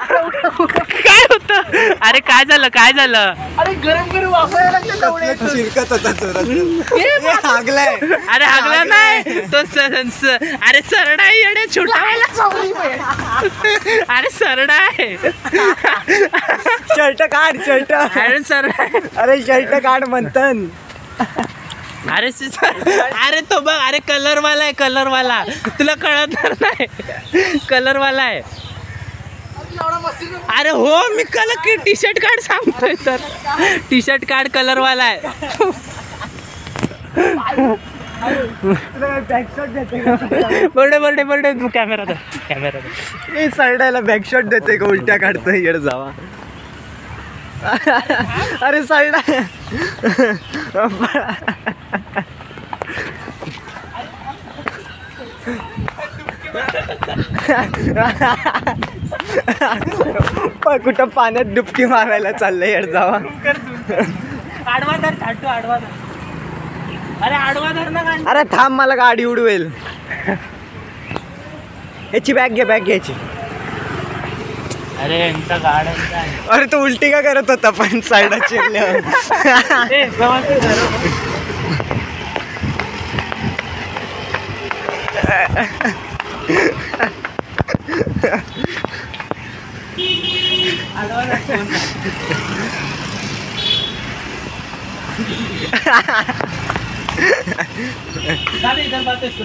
काय होत? अरे काय झालं काय झालं? अरे गरम गरम वाफायला लागतं. शिरकत होता चोरात. हागलाय. अरे हागला नाही तो अरे सरडा आहे येडे छोटा. अरे सरडा आहे. शर्ट काढ शर्ट. अरे सरडा आहे. अरे शर्ट काढ म्हणतन. अरे तो बघ. अरे कलरवाला आहे कलरवाला. तुला कळत नाही कलरवाला आहे. अरे हो मी कलर की टी शर्ट काढ सांगतोय तर. टी शर्ट काढ कलरवाला आहे. बॅकशॉट देते. बरडे बरडे बरडे तू कॅमेरा मी सरडायला बॅकशॉट देते का उलट्या काढतोय इकडे जावा. अरे सरडा. कुठं पाण्यात डुबकी मारायला चाललंय यार जावा. आडवा धर छाटू आडवा धर. अरे आडवा धर ना. अरे थांब मला गाडी उडवेल. याची बॅग घ्यायची. अरे यांचा गाड्यांचा. अरे तो उलटी का करत होता पण साईडा चिरल्यावर.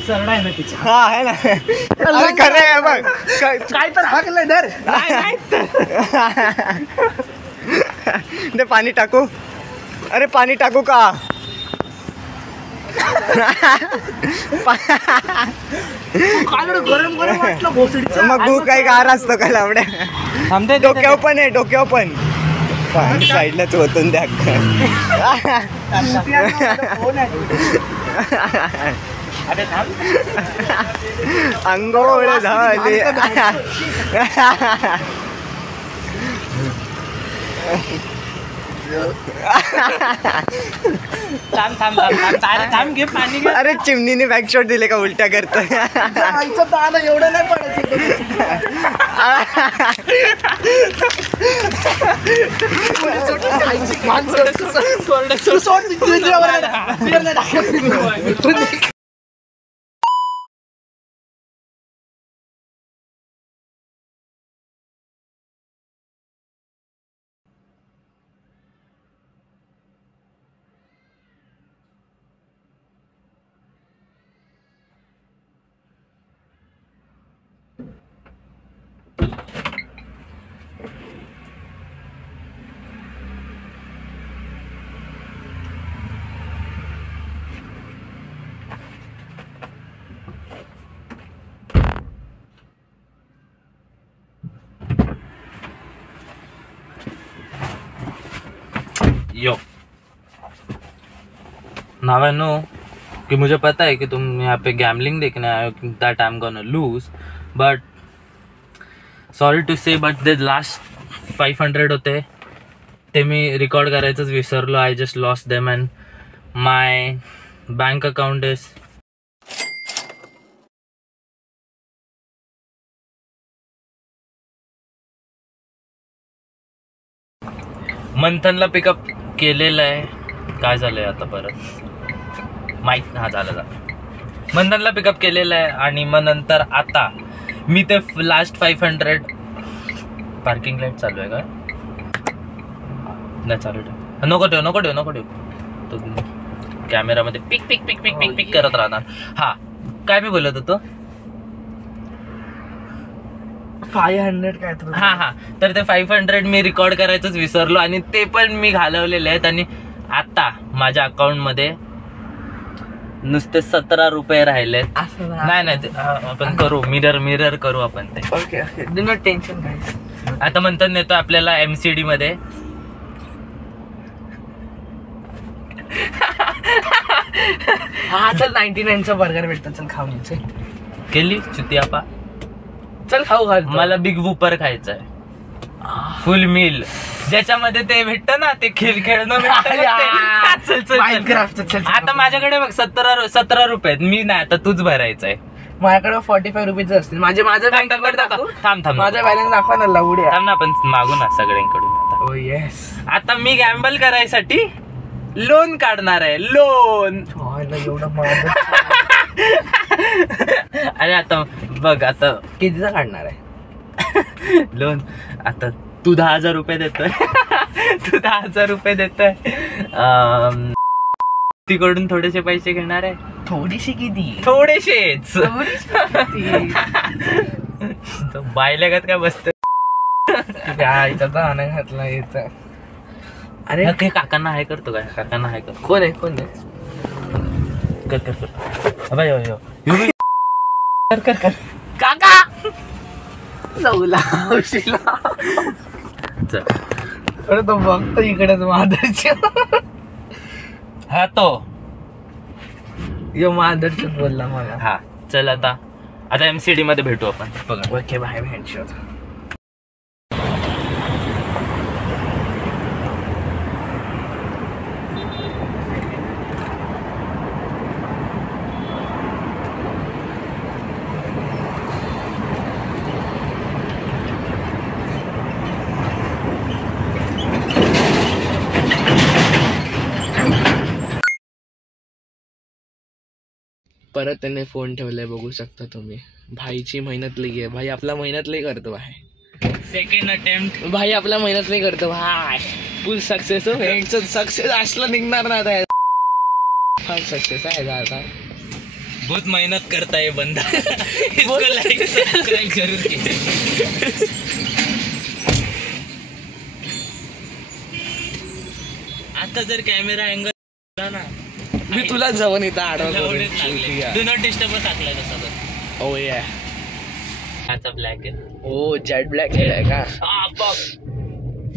सरडा आहे ना तिच्या. हा आहे ना. अरे खरं आहे बघ. काय तर हाकलंय धर. दे पाणी टाकू. अरे पाणी टाकू का? गरम गरम वाटलं भोसडीचं. मग गु काही गार असतो का लावड्या. डोक्यावर पण आहे डोक्यावर पण. साईडलाच होतून द्या. अंघोळ झाली. थांब घे पाणी घे. अरे चिमणीने बॅकशॉट दिले का उलट्या करतोय. दादा एवढं नाही पडायचं. यो नाउ आई नो कि मुझे पता है कि तुम यहाँ पे गैम्बलिंग देखने आए हो. That I am gonna lose. But sorry to say but the last 500 होते ते मी रिकॉर्ड करायचंच विसरलो. I just lost them and my bank account is. मंथनला पिकअप केलेलं आहे. काय झालंय आता परत माहीत. हा झालं मंथनला पिकअप केलेलं आहे. आणि मग नंतर आता मी ते लास्ट 500 पार्किंग लाईट चालू आहे का नाही चालू ठेव. नको ठेव तो कॅमेरामध्ये पिक पिक पिक पिक पिक पिक करत राहणार. हा काय मी बोलत होतो. 500 काय तर. हा तर ते 500 मी रेकॉर्ड करायचंच विसरलो आणि ते पण मी घालवलेले आहेत. आणि आता माझ्या अकाउंट मध्ये नुसते 17 रुपये राहिलेत. नाही आपण करू मिरर करू आपण ते. ओके डू नॉट टेन्शन गाईस. आता म्हणतात नेतो आपल्याला MCD मध्ये. हा चल 99चा बर्गर भेटतो. चल खाऊन चल. केली चुतियापा. चल खाऊ घाल. मला बिग वूपर खायचं आहे. फुल मील ज्याच्यामध्ये ते भेटतं ना ते खेळणं भेटतं. आता माझ्याकडे बघ 17 रुपये. मी नाही आता तूच भरायचंय. माझ्याकडे 45 रुपीज असतील. माझं बँक अकाउंट दाखव. थांब माझा बॅलन्स दाखवा ना लावड्या. थांब ना, आपण मागू ना सगळ्यांकडून आता. ओ येस. आता मी गॅम्बल करायसाठी लोन काढणार आहे. लोन. एवढं महाग. अरे आता बघ, आता कितीचा काढणार आहे लोन? आता तू 10,000 रुपये देतोय. तू 10,000 रुपये देतोय. तिकडून थोडेसे पैसे घेणार आहे. थोडीशी किती? थोडेसेच. बायलेगत काय बसत. आनंद घातला याचा. अरे काही काकांना हाय करतो काय? काकांना हाय करतो. कोण आहे कर काका जाऊला उशिला. अरे तो बघतो इकडे माधरची. हा तो यो माधरच बोलला मला. हा चल आता MCD मध्ये भेटू आपण. बघा ओके बाय हँडशॉट. परत त्याने फोन ठेवलाय, बघू शकता तुम्ही. भाईची मेहनत लई आहे. भाई आपला मेहनत लई करतो भाई. Second attempt. भाई आपला मेहनत लई करतो भाई. फुल सक्सेस. सक्सेस असला निघणार ना आता. फुल सक्सेस आहे आता. बहुत मेहनत करता है बंदा. इसको लाइक सब्सक्राइब जरूर कीजिए. आता जर कॅमेरा अँगल ना, मी तुला जाऊन इथं आडवतो. डू नॉट डिस्टर्ब टाकलाय तसा तर. ओ या आता ब्लॅक आहे. ओ जेट ब्लॅक आहे का?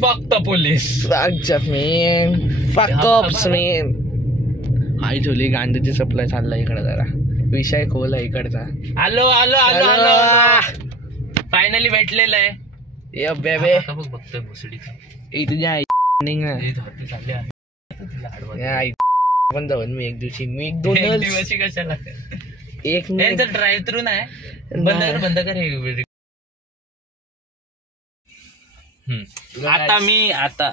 फक द पोलीस. आई झोली गांधीची सप्लाय चालला इकडे. जरा विषय खोल आहे इकडचा. आलो फायनली भेटलेलं आहे. ये बेबे बघतोय भोसडीचा. तुझ्या आई पण जाऊन मी एक दिवशी दिवशी कशाला एक ड्राईव्ह थ्रू नाही. बंद कर हे. आता मी आता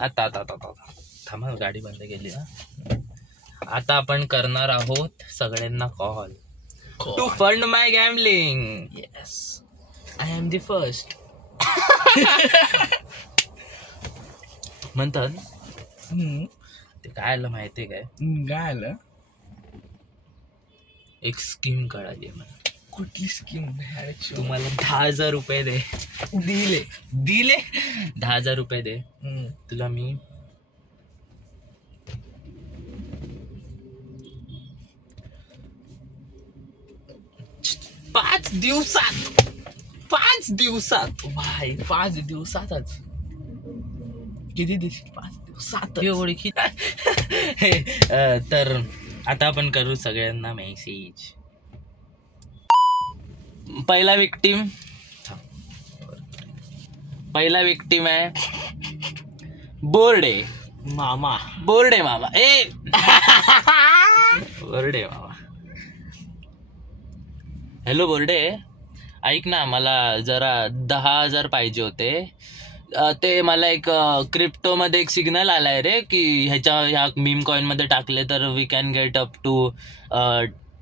थांबा, गाडी बंद केली ना. आता आपण करणार आहोत सगळ्यांना call to fund my gambling. Yes I am the first. म्हणतात ते काय आलं माहितीये काय? काय आलं? एक स्कीम कळाली मला. कुठली स्कीम? तुम्हाला 10,000 रुपये दे. दिले 10,000 रुपये दे. तुला मी 5 दिवसात भाई 5 दिवसातच किती देशील? 5 दिवसात ओळखी. तर आता आपण करू सगळ्यांना मेसेज. पहिला विक्टिम आहे बोर्डे मामा. बोर्डे मामा. हॅलो बोर्डे, ऐक ना, मला जरा 10,000 पाहिजे होते. ते मला एक क्रिप्टो मध्ये एक सिग्नल आलाय रे की ह्या मीम कॉइन मध्ये टाकले तर we can get up to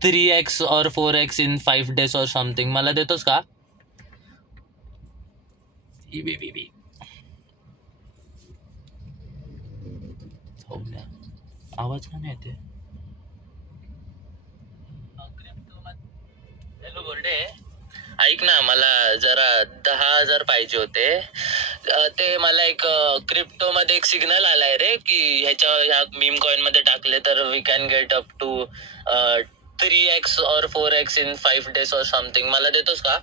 3x or 4x in 5 days or something. मला देतोस का? हो ना, आवाज का नाही येते? हॅलो बोर्डे, ऐक ना, मला जरा 10,000 पाहिजे होते. ते मला एक क्रिप्टो मध्ये एक सिग्नल आलाय रे की ह्या मीम कॉइन मध्ये टाकले तर we can get up to 3x or 4x in 5 days or something. मला देतोस का?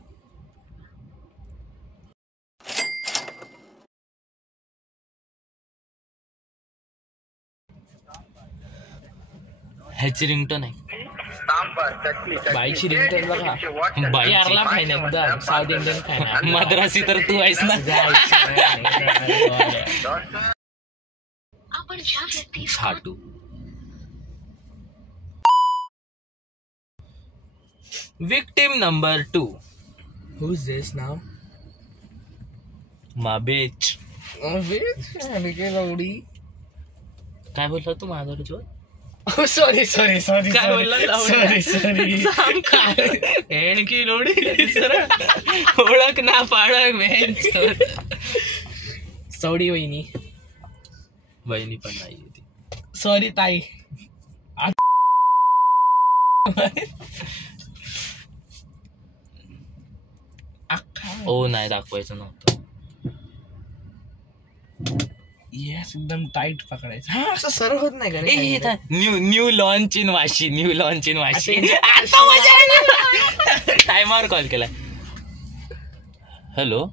ह्याची रिंगटोन आहे. बाईची रिंगटोन बघा. केरला फॅन एकदम. South Indian fan. मद्रासी तर तू आहेस ना. छाटू Victim number 2. Who's this now? My bitch. लवडी. काय बोलला तू माझ्यावर जोर? सॉरी काय बोलला? की लोडी ओळख ना पाळख मेन सौडी वहिनी. वहिनी पण नाही होती. सॉरी ताई. ओ नाही दाखवायचं नव्हतं. येस एकदम टाईट पकडायचं. हा असं सरळ होत नाही का रे? New launch in Vashi. टायमावर कॉल केलाय. हॅलो.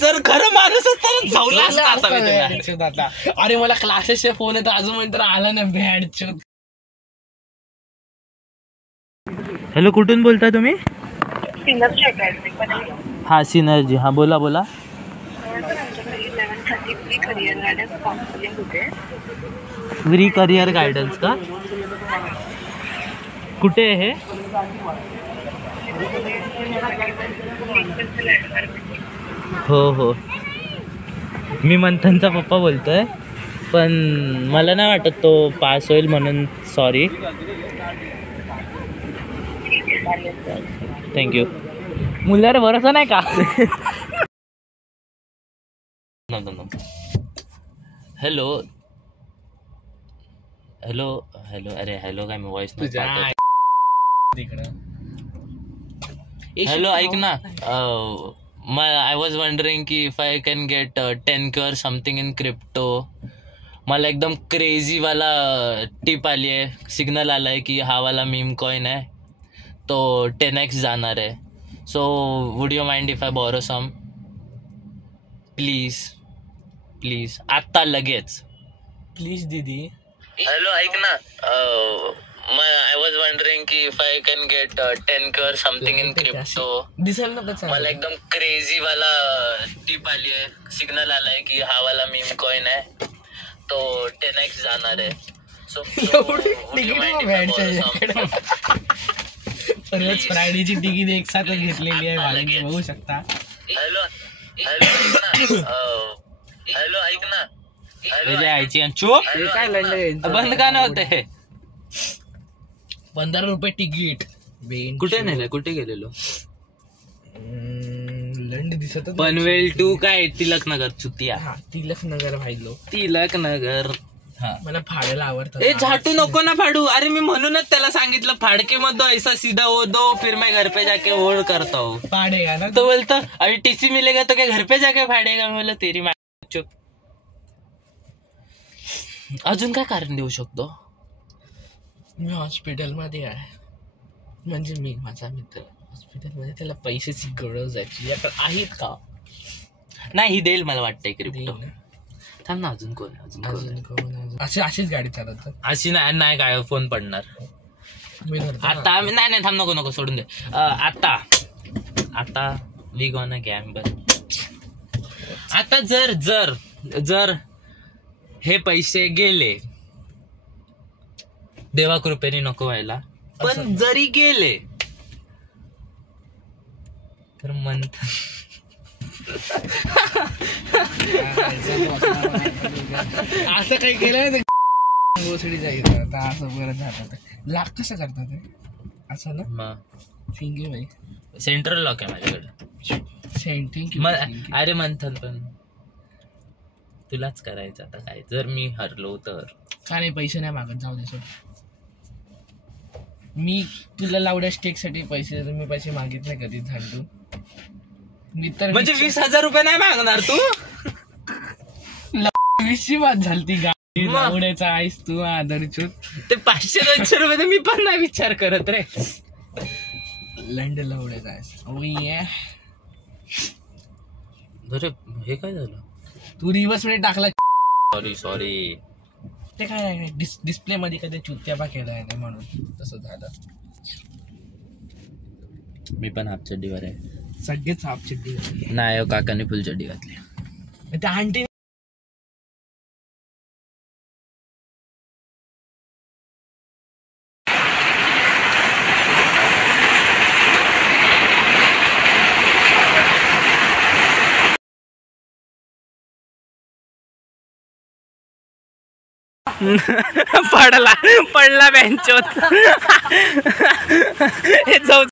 जर खरं माणूस असता जाऊला असता आता मी तुला. अरे मला क्लासेसचे फोन येतो अजून म्हणतो आला ना बॅड. हॅलो, कुठून बोलता तुम्ही? हा सिनर्जी. हा बोला. फ्री करिअर गायडन्स का? कुठे आहे हे? हो मी मंथनचा पप्पा बोलतोय, पण मला नाही वाटत तो पास होईल म्हणून सॉरी. थँक्यू. मुलावर भरोसा नाही का? हॅलो. अरे हॅलो काय मी व्हॉइस नाही. हॅलो ऐक ना. आय वॉज वंडरिंग की if I can get 10K or something in crypto. मला एकदम क्रेझी वाला टिप आली आहे, सिग्नल आलाय की हा वाला मीम कॉइन आहे तो 10x जाणार आहे. So would you mind if I borrow some? Please आत्ता लगेच. प्लीज दीदी. हॅलो ऐक ना. आय वॉज वंडरिंग की if I can get 10K or something in crypto. दिसायला नको मला एकदम क्रेझी वाला टिप आली आहे, सिग्नल आलाय की हा वाला मीम कॉइन आहे तो 10x जाणार आहे. सो फ्रायडेची तिकीट एक साथ घेतलेली आहे, बघू शकता. हॅलो ऐक ना. आईची चूप काय लंड बंद का नाही होते हे? 15 रुपये तिकीट. कुठे नेलं? कुठे गेलेलो? लंड दिसत पनवेल टू काय तिलकनगर चुतिया. हा तिलकनगर भाईलो. तिलकनगर. हा मला फाडायला आवडतं. ए झाटू नको ना फाडू. अरे मी म्हणूनच त्याला सांगितलं फाड़के मत दो, ऐसा सीधा हो दो, फिर मैं घर पे जाके होल्ड करता हूँ. फाडेगा ना तो बोलता अभी टीसी मिलेगा तो क्या घर पे जाके फाड़ेगा? मैं बोला तेरी चुप. अजून काय कारण देऊ शकतो? मी हॉस्पिटलमध्ये आहे, म्हणजे मी माझा मित्र हॉस्पिटलमध्ये, त्याला पैशाची गरज आहे. याकडे आहेत का? नाही ही देईल मला वाटतंय क्रिप्टो. थांब ना, अजून कोण? अशीच गाडी चालवत अशी नाही काय फोन पडणार. मी धरतो आता नाही थांब, नको सोडून दे. आता वी गॉन अ गॅम्बल. आता जर हे पैसे गेले, देवा कृपेने नको व्हायला, पण जरी गेले तर मंथ असं काही केलं गोसडी जायचं. आता असं बरं झालं. लाख कसं करतात असं ना? फिंगी बाई सेंट्रल लॉक आहे माझ्याकडे. सेंटिंग अरे मंथन पण तुलाच करायचं आता काय. जर मी हरलो तर का नाही? पैसे नाही मागत, जाऊ दे सोड. मी तुला लावड्या स्टेक साठी पैसे देतो. मी पैसे मागितले कधी झाडू. मी तर म्हणजे 20,000 रुपये नाही मागणार तू? 20ची बात झाली गाडी लावड्याचा आहेस तू आदरचूत. ते 500-200 रुपये तर मी पण नाही विचार करत रे. लंड लावड्याचा आहेस. अरे हे काय झालं? तू रिवर्स मध्ये टाकला. सॉरी. ते काय नाही, डिस्प्ले मध्ये कधी चुत्यापा केलाय नाही म्हणून तसं झालं. मी पण हाफ चड्डीवर आहे. सगळेच हाफ चड्डी नाही, काकाने फुल चड्डी घातली. त्या आंटी पडला बेंचोत. हे जाऊ